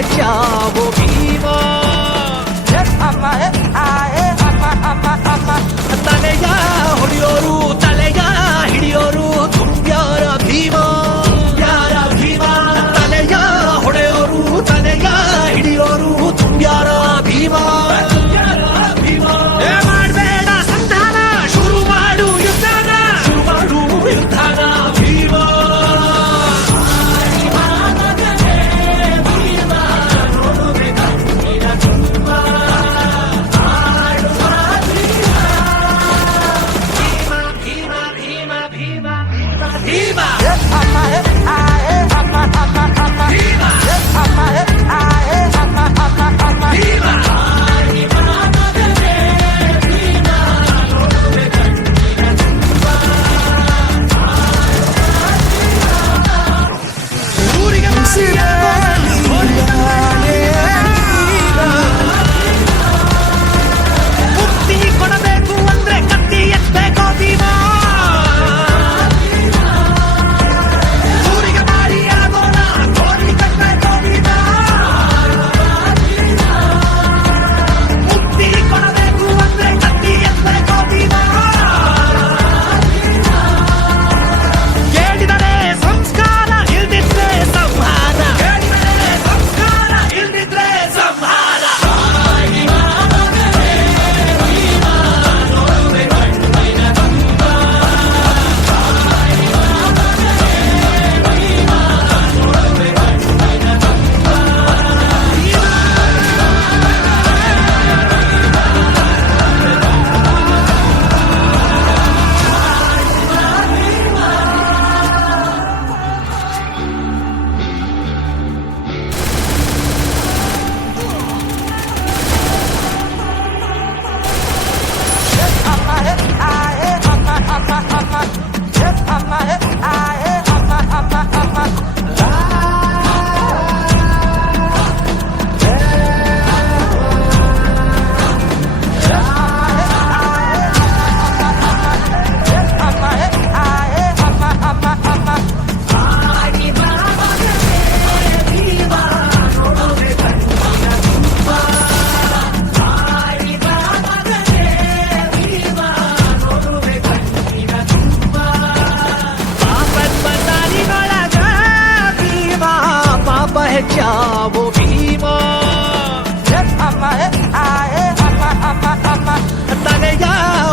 ಹೆಚ್ಚಾವೋ ಭೀಮ ತಲೆಯ ಹೊಡೆಯೋರು ತಲೆಯ ಹಿಡಿಯೋರು ತುಂಬ್ಯಾರ ಭೀಮ ಯಾರ ಭೀಮ ತಲೆಯ ಹೊಡೆಯೋರು ತಲೆಯ ಹಿಡಿಯೋರು ತುಂಬ್ಯಾರ ಭೀಮ ಮಾಡಬೇಡ ಸಂಧಾನ ಶುರು ಮಾಡು ಯುದ್ಧನ ಭೀಮ ಮುಕ್ತಿ ಕೊಡಬೇಕು ಅಂದ್ರೆ ಕತ್ತಿ ಎತ್ತಬೇಕೋ ಭೀಮ ಊರಿಗೆ ಮಾರಿ ಆಗೋಣ ಕೋಟಿ ಕಟ್ಟಬೇಕೋ ಭೀಮ ಮುಕ್ತಿ ಕೊಡಬೇಕು ಅಂದ್ರೆ ಕತ್ತಿ ಎತ್ತಬೇಕೋ ಭೀಮ ಕೇಳಿದರೆ ಸಂಸ್ಕಾರ ಇಲ್ದಿದ್ರೆ ಸಂಹಾರ ಸಂಸ್ಕಾರ ಇಲ್ದಿದ್ರೆ ಸಂಹಾರ ಹೆಚ್ಚಾವೋ ಭೀಮ ತಲೆಯ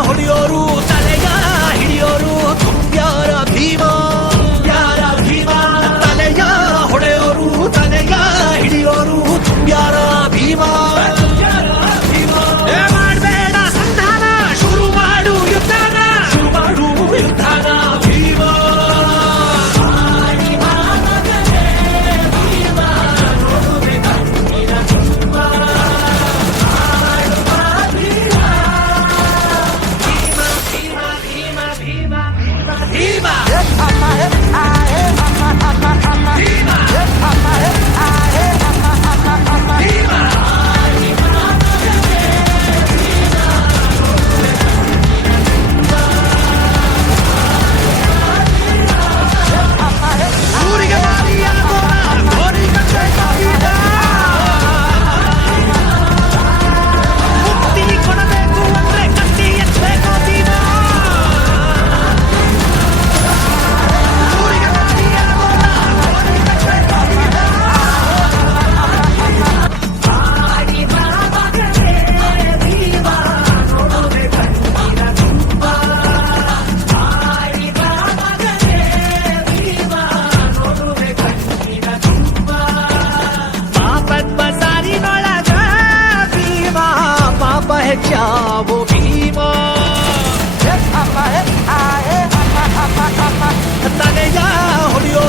ಹೊಡೆಯೋರು ತಲೆಯ ಹಿಡಿಯೋರು ತುಂಬ್ಯಾರ ಭೀಮ ಯಾರ ಭೀಮ ತಲೆಯ ಹೊಡೆಯೋರು ತಲೆಯ ಹಿಡಿಯೋರು ತುಂಬ್ಯಾರ ಭೀಮ ಮಾಡಬೇಡ ಸಂಧಾನ ಶುರು ಮಾಡು ಯುದ್ಧನ ಭೀಮ ಊರಿಗೆ ಮಾರಿ ಆಗೋಣ ಕೋಟಿ ಕಟ್ಟಬೇಕೋ ಭೀಮ ಮುಕ್ತಿ ಕೊಡಬೇಕು ಅಂದ್ರೆ ಕತ್ತಿ ಎತ್ತಬೇಕೋ ಭೀಮ ಊರಿಗೆ ಮಾರಿ ಆಗೋಣ ಕೋಟಿ ಕಟ್ಟಬೇಕೋ ಭೀಮ ಪಾಪದ್ ಬಜಾರಿನೊಳಗ ಭೀಮ ಪಾಪ ಹೆಚ್ಚಾವೋ ಭೀಮ ತಲೆಯ ಹೊಡೆಯೋ